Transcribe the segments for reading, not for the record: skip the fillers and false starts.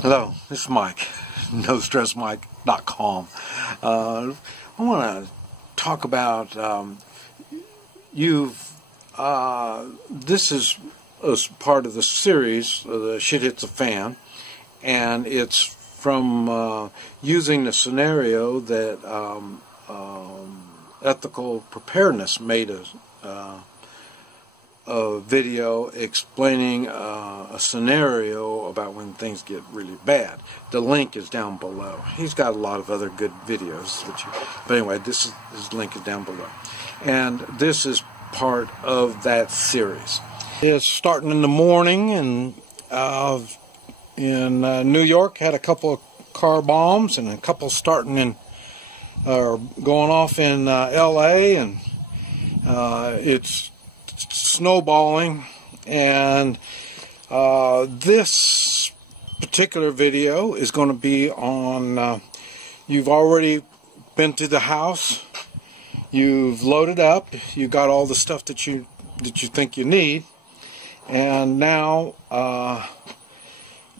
Hello, this is Mike, NoStressMike.com. I want to talk about this is as part of the series, the Shit Hits the Fan, and it's from using the scenario that Ethical Preparedness made a video explaining a scenario about when things get really bad. The link is down below. He's got a lot of other good videos, but anyway, his link is down below. And this is part of that series. It's starting in the morning, and in New York had a couple of car bombs, and a couple starting in going off in LA, and it's snowballing. And this particular video is going to be on you've already been to the house, you've loaded up, you got all the stuff that you think you need, and now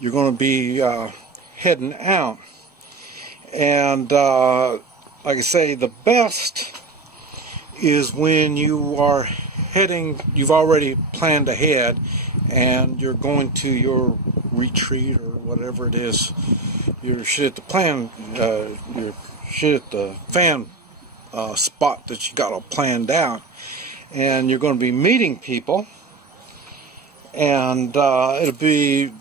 you're going to be heading out. And like I say, the best is when you are heading, you've already planned ahead, and you're going to your retreat or whatever it is, your shit at the plan, your shit at the fan spot that you got all planned out, and you're going to be meeting people, and it'll be,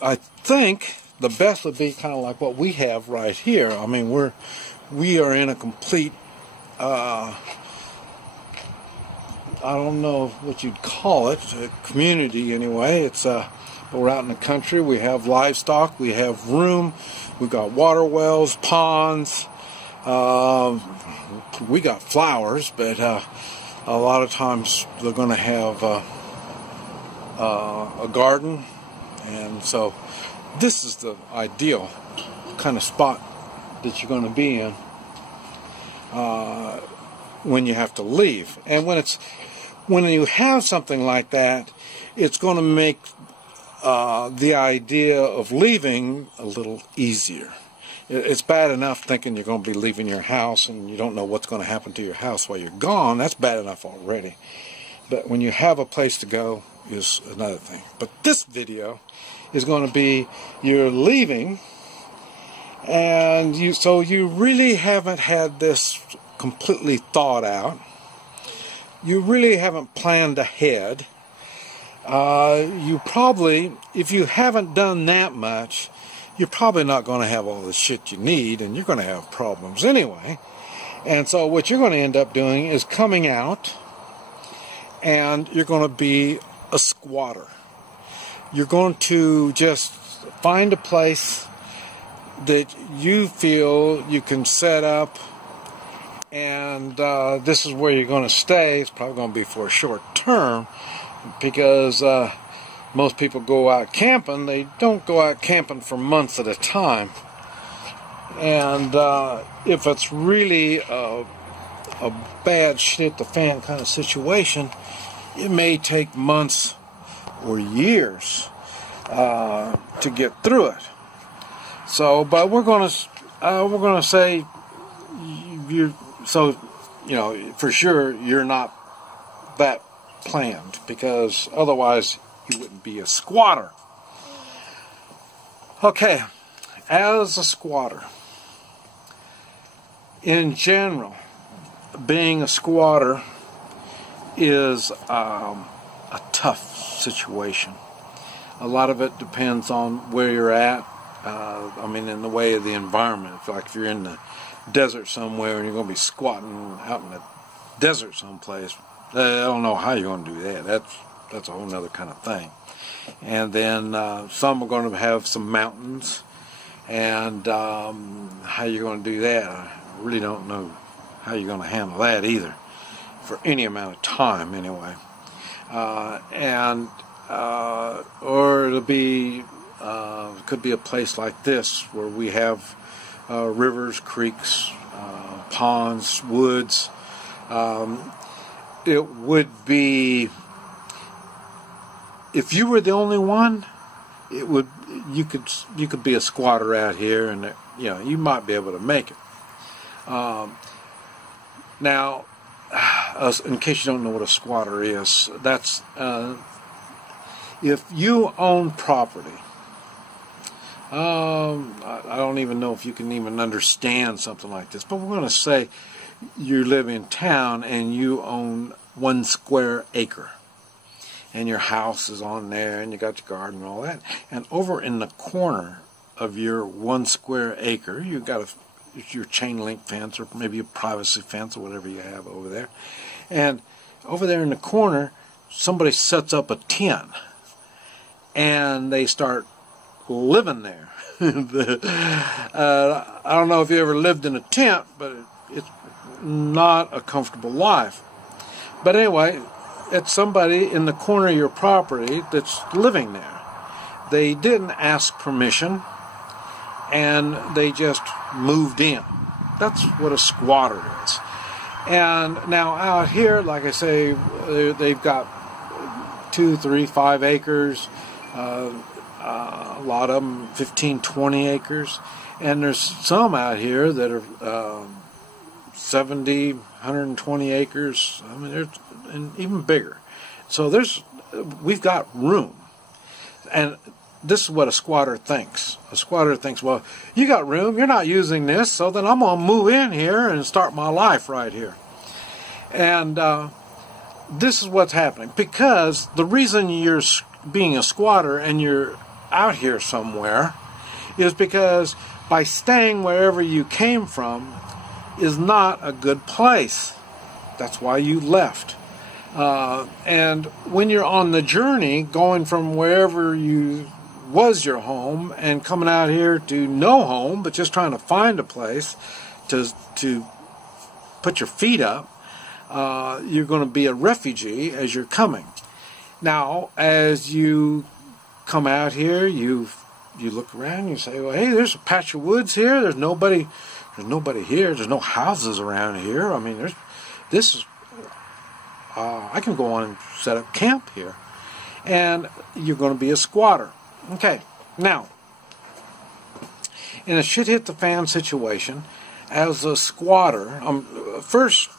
I think, the best would be kind of like what we have right here. I mean, we are in a complete I don't know what you'd call it, a community anyway. It's we're out in the country. We have livestock, we have room, we've got water wells, ponds, we got flowers, but a lot of times they're going to have a garden, and so this is the ideal kind of spot that you're going to be in when you have to leave. And when you have something like that, it's going to make the idea of leaving a little easier. It's bad enough thinking you're going to be leaving your house and you don't know what's going to happen to your house while you're gone. That's bad enough already. But when you have a place to go is another thing. But this video is going to be you're leaving, and so you really haven't had this completely thought out. You really haven't planned ahead. You probably, if you haven't done that much, you're probably not going to have all the shit you need, and you're going to have problems anyway. And so what you're going to end up doing is coming out, and you're going to be a squatter. You're going to just find a place that you feel you can set up, and this is where you're going to stay. It's probably going to be for a short term, because most people go out camping. They don't go out camping for months at a time. And if it's really a bad shit the fan kind of situation, it may take months or years to get through it. So, but we're going to say so, you know, for sure you're not that planned, because otherwise you wouldn't be a squatter. Okay, as a squatter, in general, being a squatter is a tough situation. A lot of it depends on where you're at. I mean, in the way of the environment. Like if you're in the desert somewhere and you're going to be squatting out in the desert someplace, I don't know how you're going to do that. That's a whole other kind of thing. And then some are going to have some mountains, and how you're going to do that, I really don't know how you're going to handle that either, for any amount of time anyway. Or it'll be could be a place like this where we have rivers, creeks, ponds, woods. It would be, if you were the only one, you could be a squatter out here, and you might be able to make it. Now, in case you don't know what a squatter is, that's if you own property. I don't even know if you can even understand something like this, but we're going to say you live in town and you own 1 square acre, and your house is on there, and you got your garden and all that, and over in the corner of your 1 square acre, you got your chain link fence, or maybe a privacy fence, or whatever you have over there, and over there in the corner, somebody sets up a tent, and they start living there. I don't know if you ever lived in a tent, but it's not a comfortable life. But anyway, it's somebody in the corner of your property that's living there. They didn't ask permission, and they just moved in. That's what a squatter is. And now out here, like I say, they've got 2, 3, 5 acres. A lot of them 15, 20 acres, and there's some out here that are 70, 120 acres. I mean, and even bigger. So we've got room, and this is what a squatter thinks. A squatter thinks, well, you got room, you're not using this, so then I'm gonna move in here and start my life right here. And this is what's happening, because the reason you're being a squatter and you're out here somewhere is because by staying wherever you came from is not a good place. That's why you left. And when you're on the journey going from wherever was your home and coming out here to no home, but just trying to find a place to put your feet up, you're going to be a refugee as you're coming. Now, as you come out here, you look around, you say, well, hey, there's a patch of woods here. There's nobody here. There's no houses around here. I mean, I can go on and set up camp here. And you're going to be a squatter. Okay, now, in a shit-hit-the-fan situation, as a squatter, first,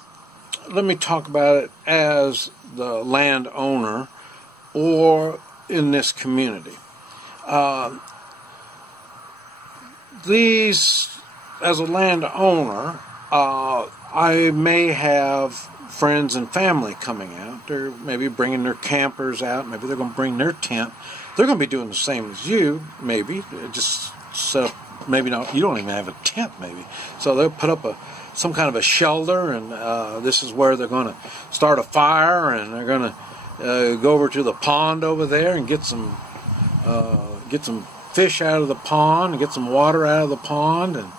let me talk about it as the landowner or in this community. As a landowner, I may have friends and family coming out. They're maybe bringing their campers out. Maybe they're going to bring their tent. They're going to be doing the same as you, maybe. Just set up, maybe not, you don't even have a tent, maybe. So they'll put up some kind of a shelter, and this is where they're going to start a fire, and they're going to go over to the pond over there and get some fish out of the pond and get some water out of the pond, and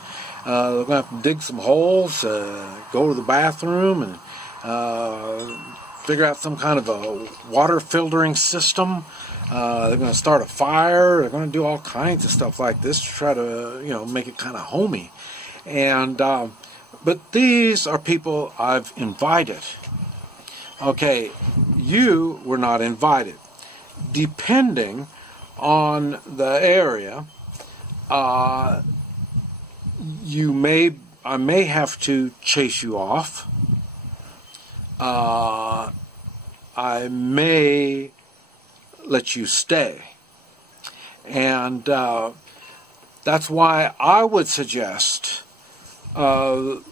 they're going to have to dig some holes, go to the bathroom, and figure out some kind of a water filtering system. They're going to start a fire. They're going to do all kinds of stuff like this to try to make it kind of homey. And but these are people I've invited. Okay, you were not invited. Depending on the area, I may have to chase you off. I may let you stay. And that's why I would suggest to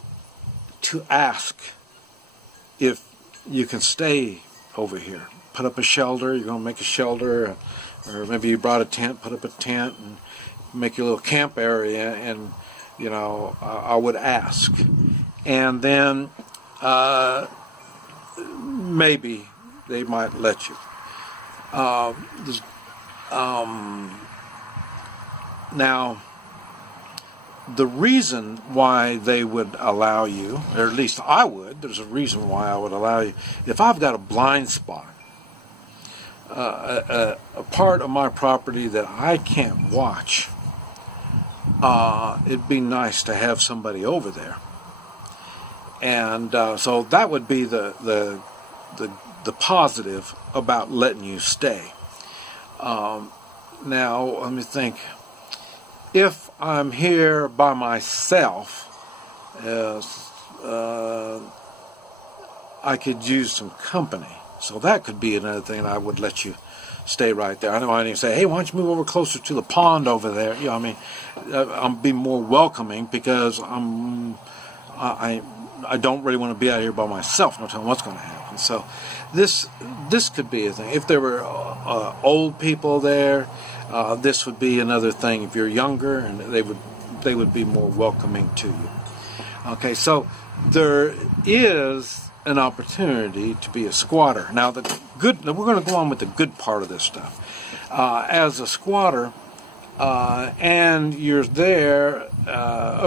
ask if you can stay over here. Put up a shelter. You're going to make a shelter, or maybe you brought a tent, put up a tent, and make your little camp area, and I would ask. And then maybe they might let you. Now, the reason why they would allow you, or at least I would, there's a reason why I would allow you. If I've got a blind spot, a part of my property that I can't watch, it'd be nice to have somebody over there. And so that would be the positive about letting you stay. Now, let me think. If I'm here by myself, I could use some company. So that could be another thing. I would let you stay right there. I don't want to say, hey, why don't you move over closer to the pond over there? You know, I mean, I'm being more welcoming because I don't really want to be out here by myself. No telling what's going to happen. So this could be a thing. If there were old people there, this would be another thing. If you're younger, and they would be more welcoming to you. Okay, so there is an opportunity to be a squatter. Now, we're going to go on with the good part of this stuff. As a squatter, and you're there,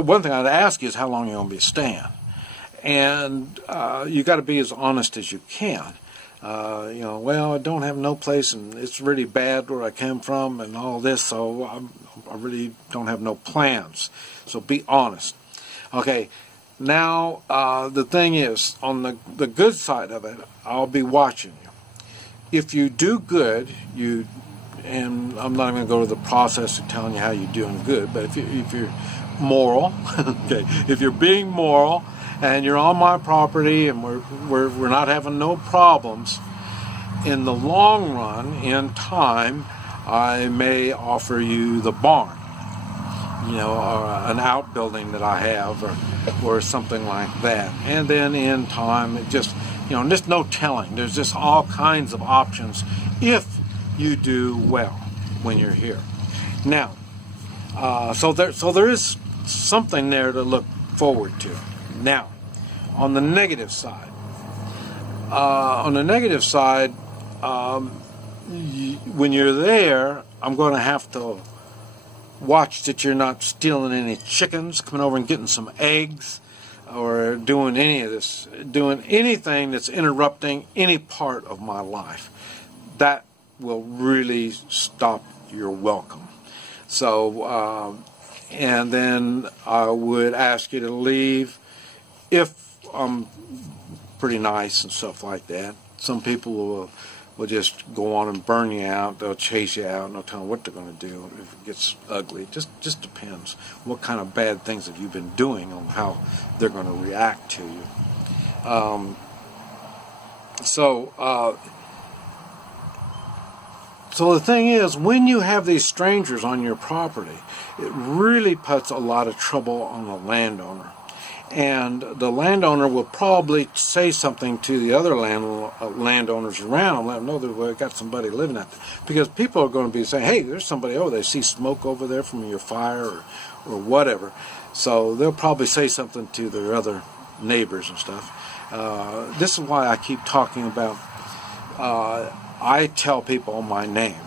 one thing I'd ask you is how long you're going to be staying. And you got to be as honest as you can. You know, well, I don't have no place, and it's really bad where I came from, and all this, so I really don't have no plans. So be honest. Okay. Now, the thing is, on the good side of it, I'll be watching you. If you do good, and I'm not even going to go to the process of telling you how you're doing good, but if you're moral, okay, if you're being moral, and you're on my property, and we're not having no problems, in the long run, in time, I may offer you the barn. You know, or an outbuilding that I have, or something like that. And then in time, it just, you know, just no telling. There's just all kinds of options if you do well when you're here. Now, so there is something there to look forward to. Now, on the negative side, when you're there, I'm going to have to watch that you're not stealing any chickens, coming over and getting some eggs, or doing any of this, doing anything that's interrupting any part of my life. That will really stop your welcome. So, and then I would ask you to leave if I'm pretty nice and stuff like that. Some people will just go on and burn you out. They'll chase you out, and they'll tell them what they're going to do if it gets ugly. It just depends. What kind of bad things have you been doing on how they're going to react to you. So the thing is, when you have these strangers on your property, it really puts a lot of trouble on the landowner. And the landowner will probably say something to the other landowners around and let them know that we've got somebody living out there. Because people are going to be saying, hey, there's somebody over there. They see smoke over there from your fire or whatever. So they'll probably say something to their other neighbors and stuff. This is why I keep talking about, I tell people my name.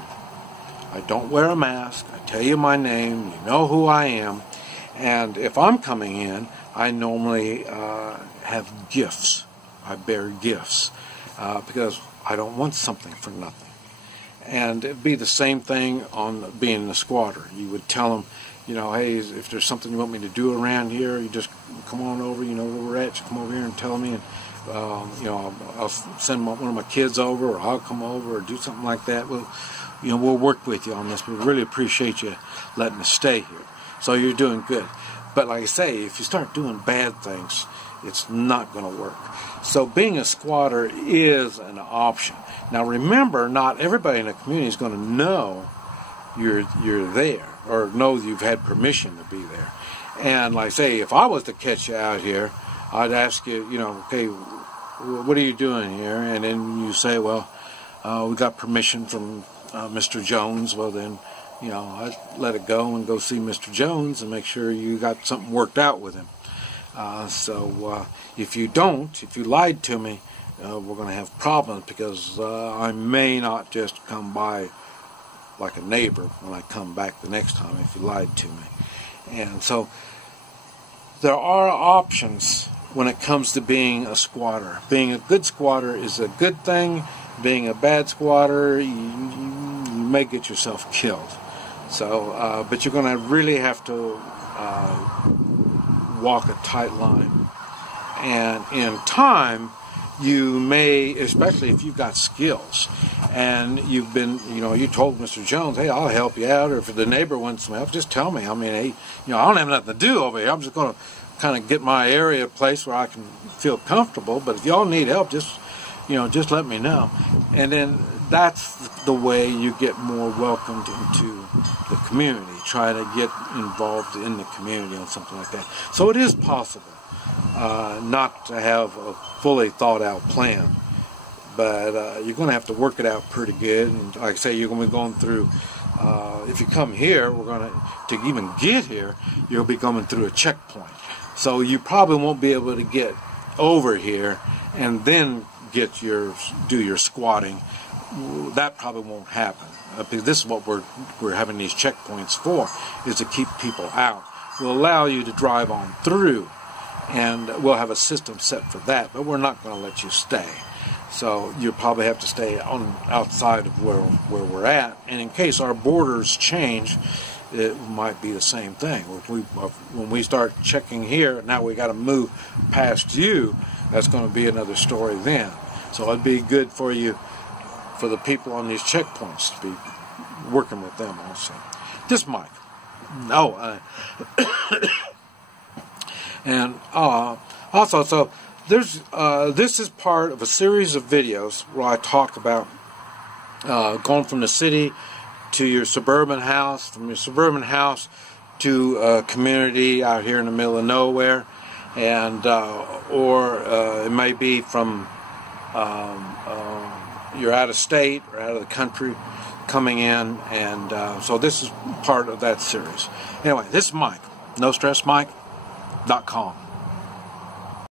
I don't wear a mask. I tell you my name. You know who I am. And if I'm coming in, I normally have gifts. I bear gifts because I don't want something for nothing. And it'd be the same thing on being a squatter. You would tell them, you know, hey, if there's something you want me to do around here, you just come on over. You know where we're at. You come over here and tell me, and you know, I'll send one of my kids over, or I'll come over, or do something like that. We'll work with you on this. We really appreciate you letting us stay here. So you're doing good. But like I say, if you start doing bad things, it's not going to work. So being a squatter is an option. Now remember, not everybody in the community is going to know you're there, or know you've had permission to be there. And like I say, if I was to catch you out here, I'd ask you, you know, okay, what are you doing here? And then you say, well, we got permission from Mr. Jones. Well then, you know, I'd let it go and go see Mr. Jones and make sure you got something worked out with him. So if you don't, if you lied to me, we're going to have problems, because I may not just come by like a neighbor when I come back the next time if you lied to me. And so there are options when it comes to being a squatter. Being a good squatter is a good thing. Being a bad squatter, you may get yourself killed. So, but you're going to really have to walk a tight line. And in time, you may, especially if you've got skills, and you've been, you told Mr. Jones, hey, I'll help you out, or if the neighbor wants some help, just tell me. I mean, hey, I don't have nothing to do over here. I'm just going to kind of get my area a place where I can feel comfortable. But if y'all need help, just let me know. And then that's the way you get more welcomed into the community. Try to get involved in the community on something like that. So it is possible not to have a fully thought out plan, but you're going to have to work it out pretty good. And like I say, you're going to be going through, if you come here, to even get here, you'll be coming through a checkpoint. So you probably won't be able to get over here and then do your squatting. That probably won't happen. Because this is what we're having these checkpoints for, is to keep people out. We'll allow you to drive on through, and we'll have a system set for that, but we're not going to let you stay. So you'll probably have to stay outside of where we're at. And in case our borders change, it might be the same thing. When we start checking here, now we got to move past you. That's going to be another story then. So it'd be good for you, for the people on these checkpoints, to be working with them also. This Mike. And also, so there's this is part of a series of videos where I talk about going from the city to your suburban house, from your suburban house to a community out here in the middle of nowhere, and or it may be from you're out of state or out of the country coming in, and so this is part of that series. Anyway, this is Mike, NoStressMike.com.